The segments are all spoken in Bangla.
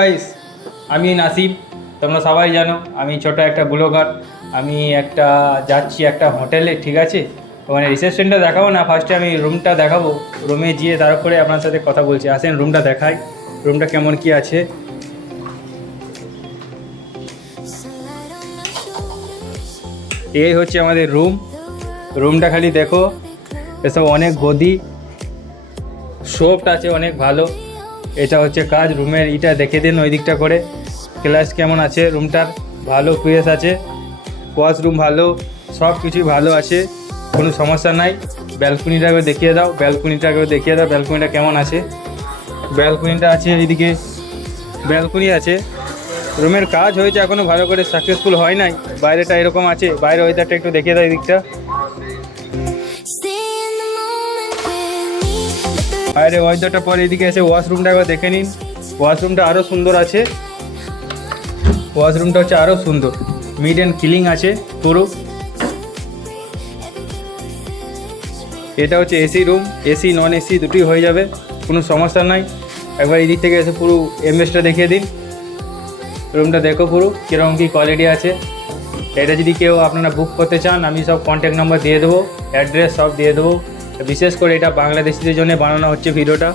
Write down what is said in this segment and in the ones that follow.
গাইস, আমি নাসিব। তোমরা সবাই জানো আমি ছোট একটা ব্লগার। আমি যাচ্ছি একটা হোটেলে, ঠিক আছে? ওখানে রিসেপশনটা দেখাবো না, ফার্স্টে আমি রুমটা দেখাবো। রুমে গিয়ে তারপরে আপনার সাথে কথা বলছি। আসেন রুমটা দেখাই, রুমটা কেমন কি আছে। এই হচ্ছে আমাদের রুমটা খালি দেখো, এসব অনেক গদি, সোফট আছে অনেক ভালো। এটা হচ্ছে কাজ রুমের, এটা দেখে দিন ওই দিকটা করে। ক্লাস কেমন আছে রুমটার, ভালো ফ্রেশ আছে, ওয়াশরুম ভালো, সব কিছুই ভালো আছে, কোনো সমস্যা নাই। ব্যালকনিটাকে দেখিয়ে দাও, ব্যালকনিটা কেমন আছে। ব্যালকনিটা আছে এইদিকে, ব্যালকনি আছে। রুমের কাজ হয়েছে, এখনও ভালো করে সাকসেসফুল হয় নাই। বাইরেটা এরকম আছে, বাইরে ওয়েদারটা একটু দেখিয়ে দাও এই দিকটা। বাইরে ওয়েদারটা পরে এদিকে এসে ওয়াশরুমটা একবার দেখে নিন। ওয়াশরুমটা আরও সুন্দর আছে, ওয়াশরুমটা হচ্ছে আরও সুন্দর, মিড অ্যান্ড ক্লিন আছে পুরো। এটা হচ্ছে AC room, AC non AC দুটোই হয়ে যাবে, কোনো সমস্যা নাই। একবার এই দিক থেকে এসে পুরো এমএসটা দেখিয়ে দিন। রুমটা দেখো পুরো কীরকম কী কোয়ালিটি আছে। এটা যদি কেউ আপনারা বুক করতে চান, আমি সব কন্ট্যাক্ট নাম্বার দিয়ে দেবো, অ্যাড্রেস সব দিয়ে দেবো। বিশেষ করে এটা বাংলাদেশিদের জন্য বানানো হচ্ছে ভিডিওটা।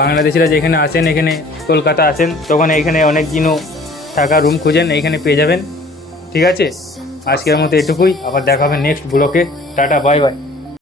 বাংলাদেশিরা যেখানে আসেন, এখানে কলকাতা আসেন, তখন এইখানে অনেক দিনও থাকা রুম খুঁজেন, এইখানে পেয়ে যাবেন। ঠিক আছে, আজকের মতো এটুকুই, আবার দেখা হবে নেক্সট ব্লকে। Tata, bye bye.